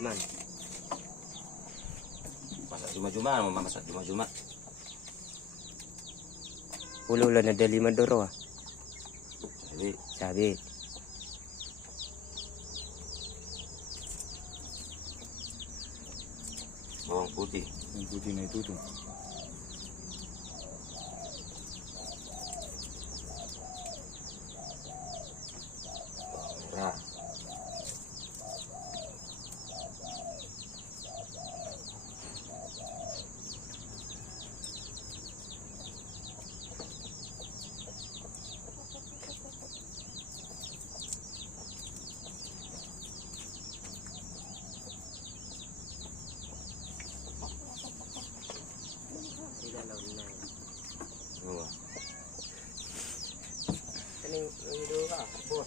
daliman. Masak cuma-cuma, masak cuma-cuma. Ulo-ulo na daliman doro ah. Sabi. Sabi. Bawang putih. Yang putih na itu tuh. Merah. Oh. Kaning itu ka, bor.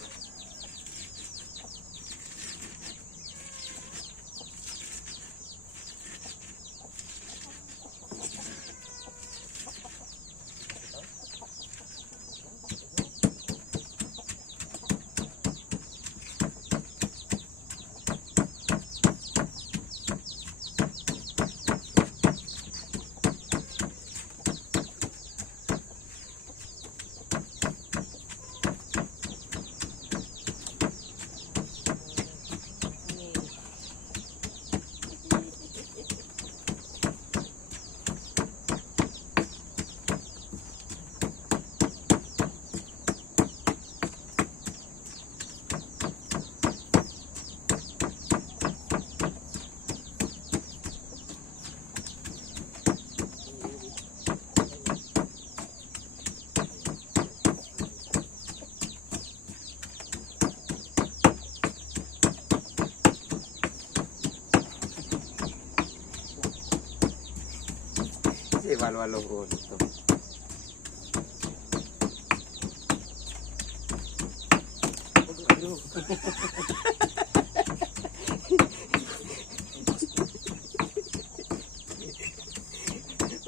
Si walo-walo ko ito.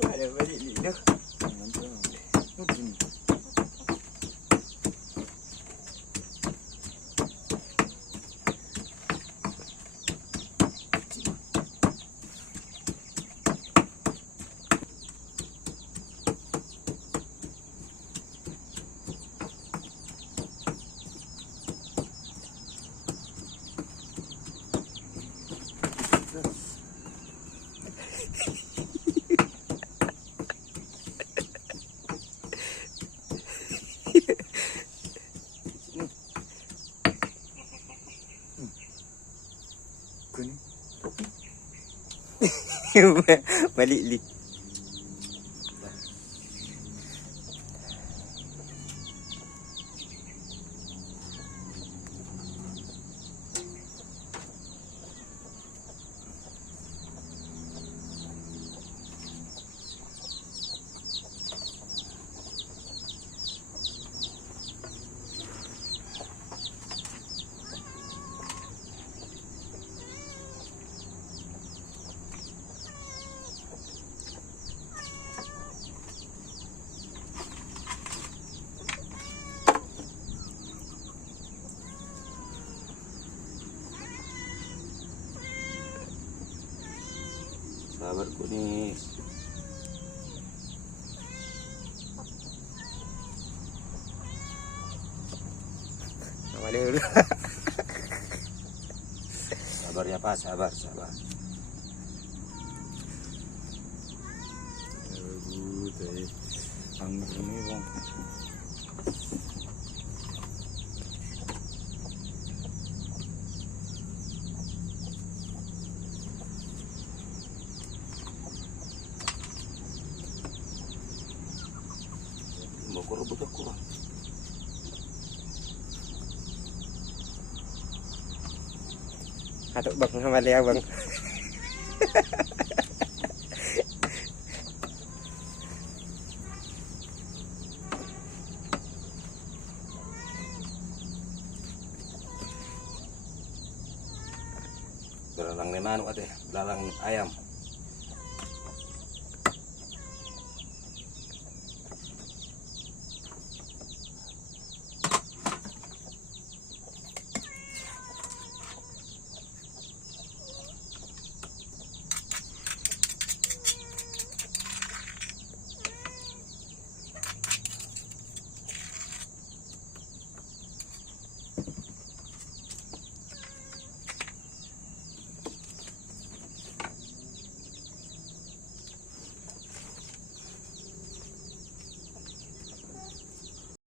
Wala ba dito? Kuning. Mali-li. Sabar kunis. Mali ulo. Sabar ya Pak, sabar. Bagus, ang ini bang. Mau rebut aku. Atuk bang sama dia bang. Belalang memang ate, belalang ayam.